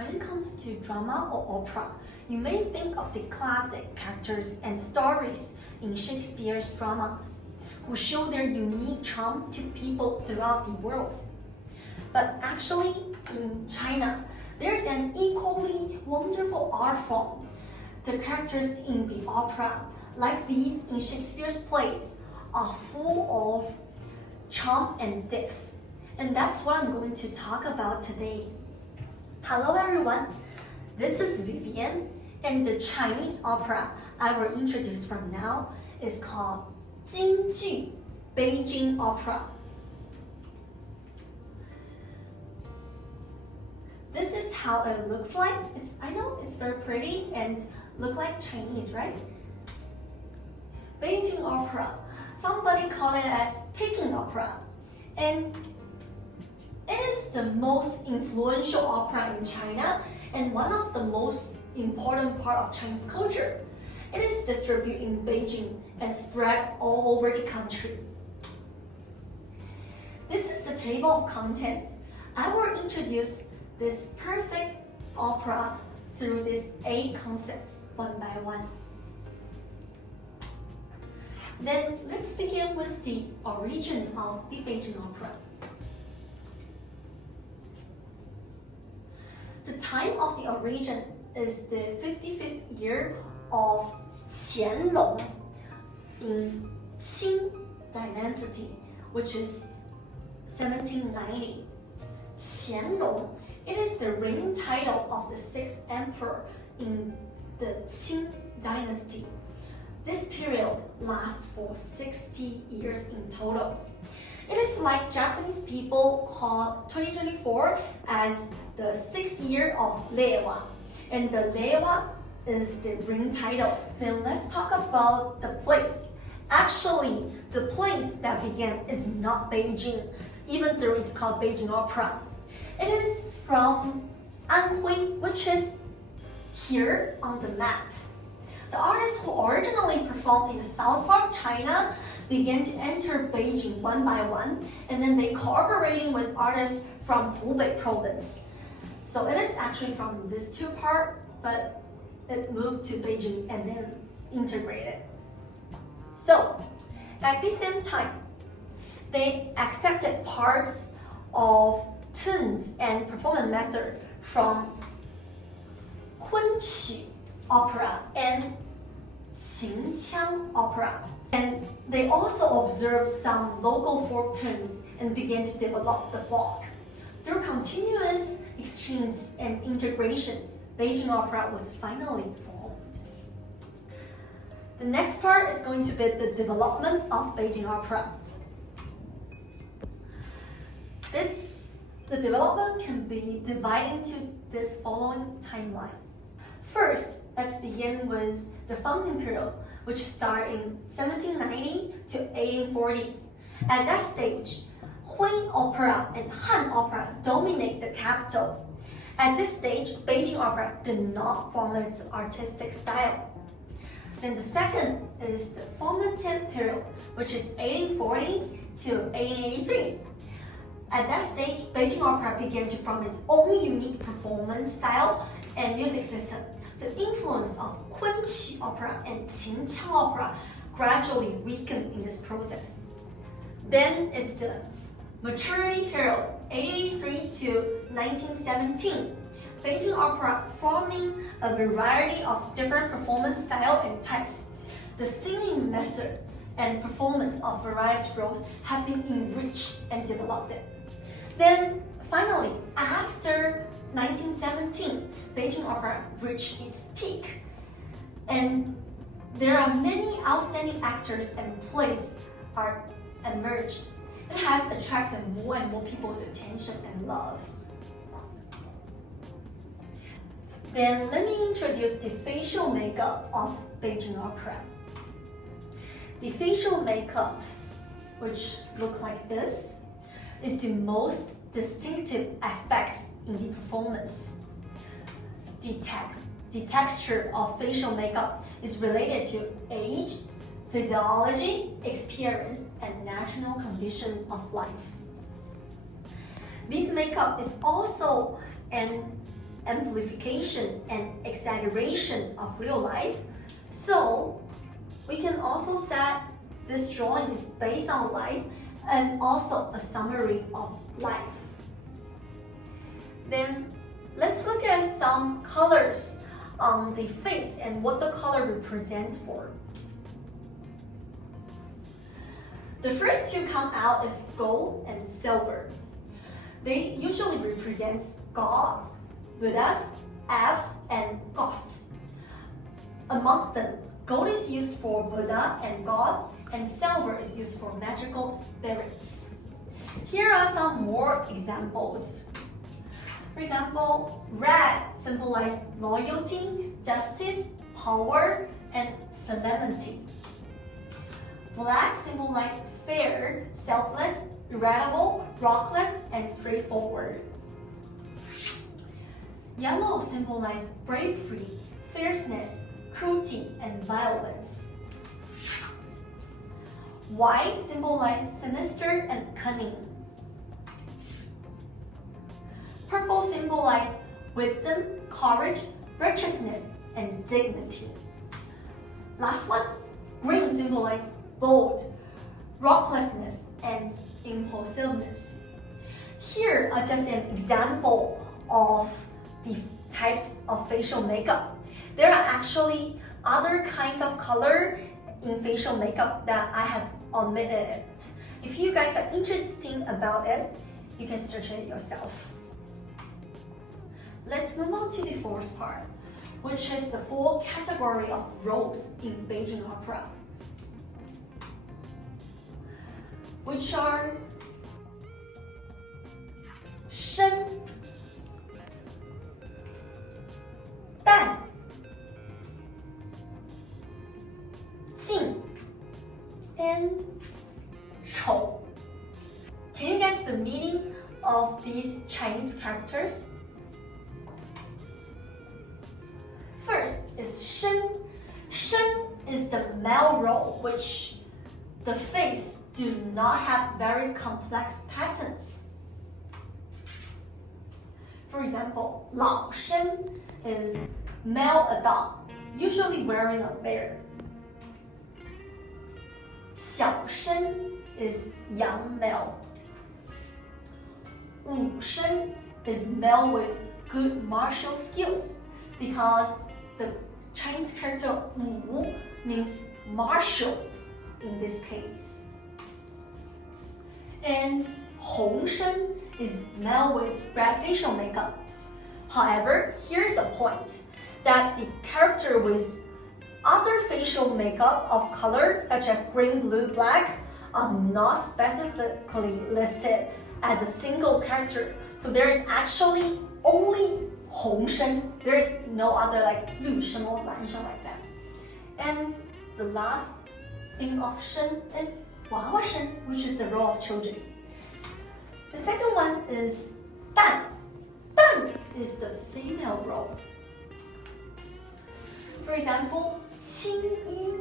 When it comes to drama or opera, you may think of the classic characters and stories in Shakespeare's dramas, who show their unique charm to people throughout the world. But actually, in China, there's an equally wonderful art form. The characters in the opera, like these in Shakespeare's plays, are full of charm and depth. And that's what I'm going to talk about today. Hello everyone, this is Vivian, and the Chinese opera I will introduce from now is called 京剧 Beijing opera. This is how it looks like. I know it's very pretty and look like Chinese, right? Beijing opera. Somebody call it as Peking opera. And it is the most influential opera in China and one of the most important part of Chinese culture. It is distributed in Beijing and spread all over the country. This is the table of contents. I will introduce this perfect opera through these 8 concepts one by one. Then let's begin with the origin of the Beijing opera. The time of the origin is the 55th year of Qianlong in Qing dynasty, which is 1790. Qianlong, it is the reigning title of the 6th emperor in the Qing dynasty. This period lasts for 60 years in total. It is like Japanese people call 2024 as the 6th year of Reiwa, and the Reiwa is the reigning title. Then let's talk about the place. Actually, the place that began is not Beijing, even though it's called Beijing Opera. It is from Anhui, which is here on the map. The artists who originally performed in the south part of China began to enter Beijing one by one, and then they cooperating with artists from Hubei province. So it is actually from these 2 parts, but it moved to Beijing and then integrated. So at the same time, they accepted parts of tunes and performance method from Kunqu opera and Qingqiang opera. And they also observed some local folk tunes and began to develop the folk. Through continuous exchange and integration, Beijing opera was finally formed. The next part is going to be the development of Beijing opera. The development can be divided into this following timeline. First, let's begin with the founding period, which started in 1790 to 1840. At that stage, Hui opera and Han opera dominate the capital. At this stage, Beijing opera did not form its artistic style. Then the second is the formative period, which is 1840 to 1883. At that stage, Beijing opera began to form its own unique performance style and music system. The influence of Kunqu opera and Qingqiang opera gradually weakened in this process. Then is the maturity period, 1883 to 1917. Beijing opera forming a variety of different performance styles and types. The singing method and performance of various roles have been enriched and developed. Then finally, after 1917, Beijing opera reached its peak, and there are many outstanding actors and plays are emerged. It has attracted more and more people's attention and love. Then let me introduce the facial makeup of Beijing opera. The facial makeup, which look like this, is the most distinctive aspect in the performance. The texture of facial makeup is related to age, physiology, experience, and national condition of lives. This makeup is also an amplification and exaggeration of real life. So we can also say this drawing is based on life and also a summary of life. Then let's look at some colors on the face and what the color represents for. The first two come out as gold and silver. They usually represent gods, Buddhas, elves, and ghosts. Among them, gold is used for Buddha and gods, and silver is used for magical spirits. Here are some more examples. For example, red symbolizes loyalty, justice, power, and solemnity. Black symbolizes fair, selfless, irritable, rockless, and straightforward. Yellow symbolizes bravery, fierceness, cruelty, and violence. White symbolizes sinister and cunning. Purple symbolizes wisdom, courage, righteousness, and dignity. Last one, green symbolizes bold, recklessness, and impulsiveness. Here are just an example of the types of facial makeup. There are actually other kinds of color in facial makeup that I have omitted. If you guys are interested about it, you can search it yourself. Let's move on to the fourth part, which is the full category of roles in Beijing opera, which are 深、淡、静 and 丑. Can you guess the meaning of these Chinese characters? First is 深. 深 is the male role, which the face do not have very complex patterns. For example, 老生 is male adult, usually wearing a veil. 小生 is young male. 武生 is male with good martial skills, because the Chinese character 武 means martial in this case. And 红生 is male with red facial makeup. However, here's a point, that the character with other facial makeup of color, such as green, blue, black, are not specifically listed as a single character. So there is actually only 红生. There is no other like 绿生 or 蓝生 like that. And the last thing of 生 is 娃娃生, which is the role of children. The second one is 淡. 淡 is the female role. For example, 青衣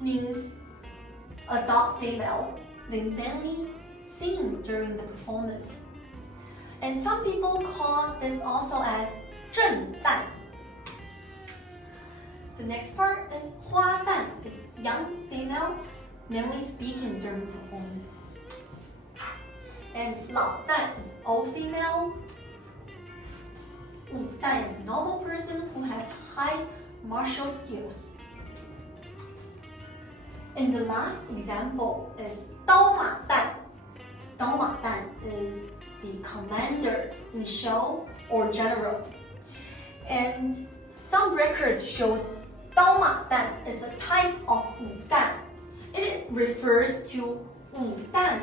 means adult female. They mainly sing during the performance. And some people call this also as 正旦. The next part is 花旦, is young female, mainly speaking during performances. And 老旦 is old female. 武旦 is a normal person who has high martial skills. And the last example is 刀马旦. 刀马旦 is the commander in show or general. And some records shows 刀马旦 is a type of 武旦. It refers to 武旦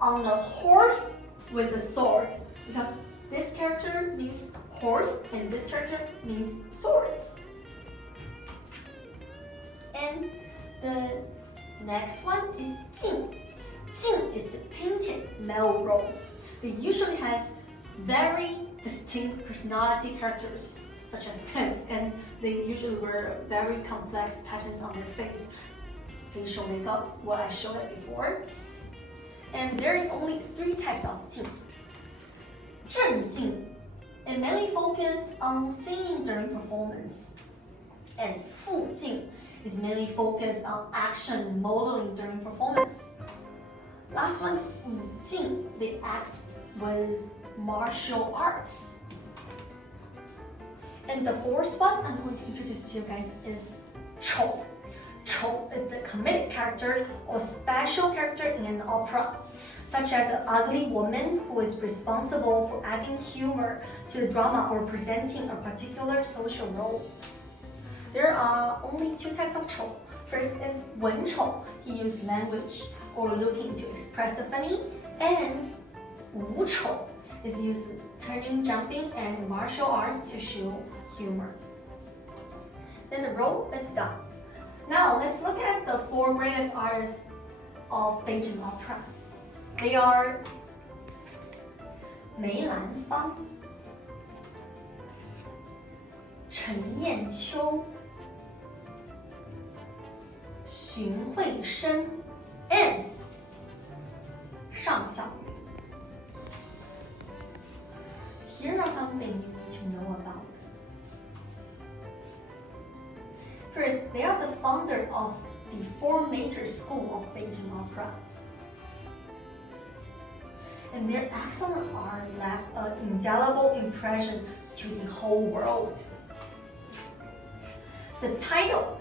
on a horse with a sword, because this character means horse and this character means sword. And the next one is 静. 静 is the painted male role. It usually has very distinct personality characters, such as this, and they usually wear very complex patterns on their face. Facial makeup, what I showed it before. And there is only 3 types of 静. 正静, it mainly focus on singing during performance. And 附近 is mainly focused on action modeling during performance. Last one's 武进, the act was martial arts. And the fourth one I'm going to introduce to you guys is 丑. 丑 is the comedic character or special character in an opera, such as an ugly woman who is responsible for adding humor to the drama or presenting a particular social role. There are only two types of 丑. First is 文丑, he used language or looking to express the funny, and 武丑 is used turning, jumping, and martial arts to show humor. Then the role is done. Now let's look at the four greatest artists of Beijing opera. They are 梅兰芳、陈念秋、荀慧生 and 尚小云. Here are something you need to know about. First, they are the founder of the four major schools of Beijing opera. And their excellent art left an indelible impression to the whole world. The title,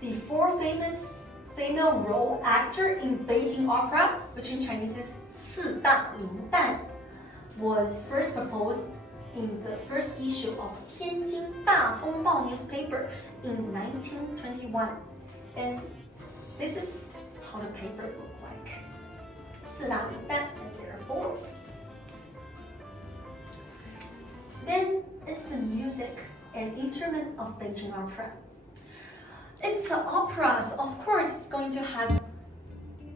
the four famous female role actor in Beijing opera, which in Chinese is 四大名旦, was first proposed in the first issue of Tianjin 大风暴 newspaper in 1921. And this is how the paper looked like. 四大名旦 and their forms. Then it's the music and instrument of Beijing opera. It's an opera, so of course it's going to have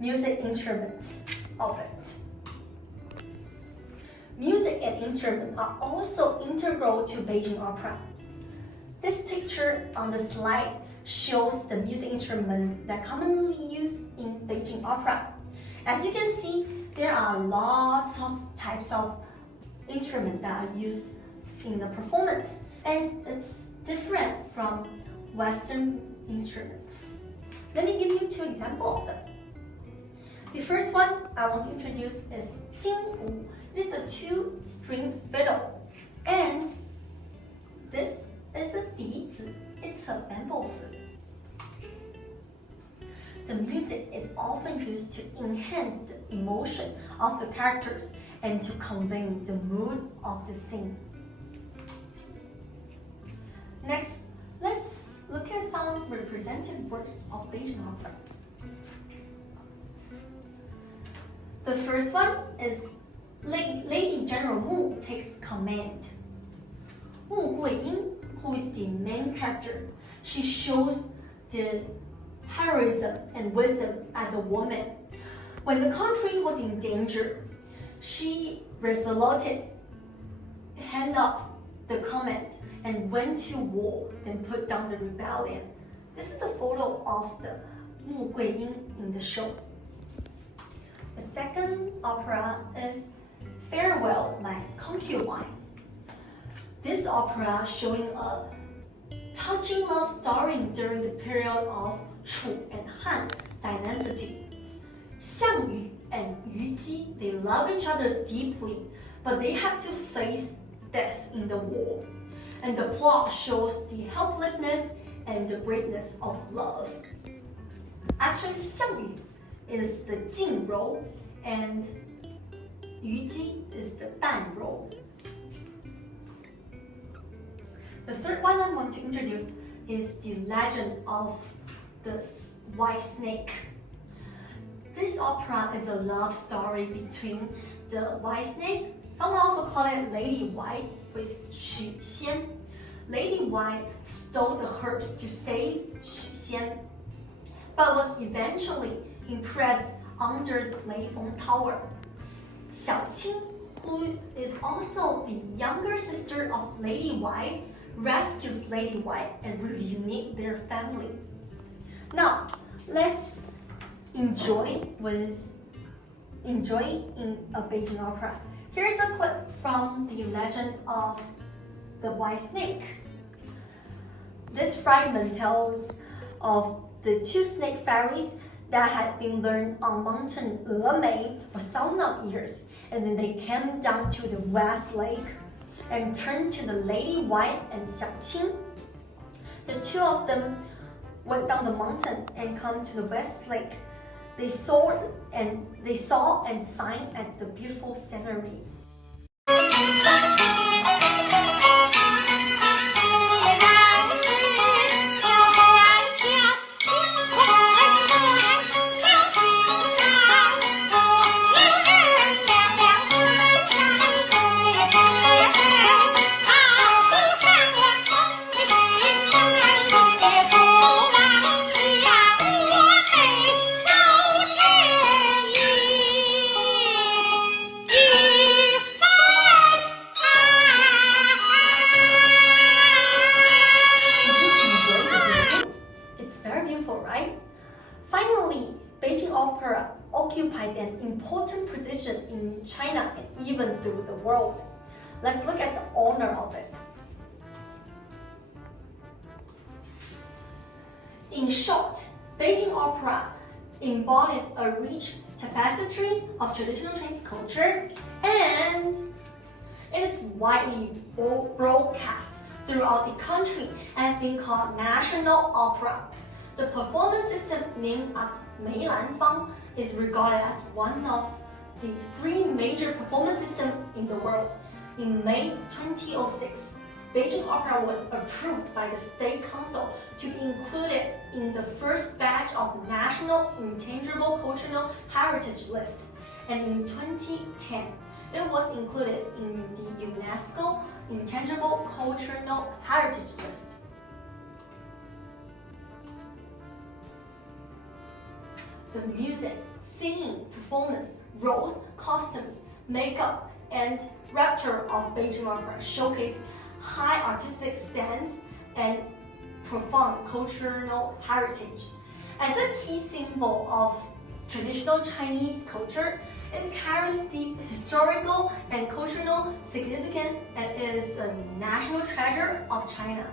music instruments of it. Music and instruments are also integral to Beijing opera. This picture on the slide shows the music instrument that commonly used in Beijing opera. As you can see, there are lots of types of instruments that are used in the performance, and it's different from Western instruments. Let me give you two examples of them. The first one I want to introduce is 京胡. It is a two-string fiddle, and this is a 笛子. It's a bamboo flute. The music is often used to enhance the emotion of the characters and to convey the mood of the scene. Next, let's look at some representative works of Beijing opera. The first one is Lady General Mu takes command. Mu Guiyin, who is the main character, she shows the heroism and wisdom as a woman. When the country was in danger, she resolutely handed up the command and went to war and put down the rebellion. This is the photo of the Mu Guiyin in the show. The second opera is Farewell, My Concubine. This opera showing a touching love story during the period of Chu and Han dynasty. Xiang Yu and Yu Ji, they love each other deeply, but they have to face death in the war. And the plot shows the helplessness and the greatness of love. Actually, Xiang Yu is the Jing role, and Yu Ji is the Dan role. The third one I'm going to introduce is the legend of the White Snake. This opera is a love story between the White Snake, some also call it Lady White, with Xu Xian. Lady White stole the herbs to save Xu Xian, but was eventually impressed under the Leifeng Tower. Xiao Qing, who is also the younger sister of Lady White, rescues Lady White and reunite their family. Now, let's enjoy in a Beijing opera. Here's a clip from the legend of the white snake. This fragment tells of the two snake fairies that had been learned on mountain Emei for thousands of years, and then they came down to the West Lake and turned to the Lady White and Xiaoqing. The two of them went down the mountain and come to the West Lake. They saw and sang at the beautiful scenery. Finally, Beijing Opera occupies an important position in China and even through the world. Let's look at the honor of it. In short, Beijing Opera embodies a rich tapestry of traditional Chinese culture, and it is widely broadcast throughout the country and has been called National Opera. The performance system named after Mei Lanfang is regarded as one of the three major performance systems in the world. In May 2006, Beijing Opera was approved by the State Council to be included in the first batch of National Intangible Cultural Heritage List, and in 2010, it was included in the UNESCO Intangible Cultural Heritage List. The music, singing, performance, roles, costumes, makeup, and repertoire of Beijing Opera showcase high artistic stance and profound cultural heritage. As a key symbol of traditional Chinese culture, it carries deep historical and cultural significance and is a national treasure of China.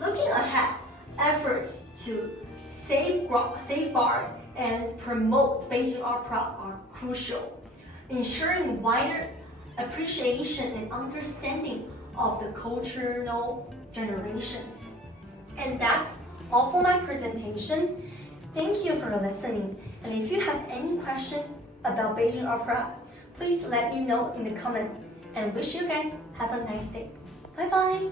Looking ahead, efforts to safeguard and promote Beijing Opera are crucial, ensuring wider appreciation and understanding of the cultural generations. And that's all for my presentation. Thank you for listening. And if you have any questions about Beijing Opera, please let me know in the comment. And wish you guys have a nice day. Bye bye.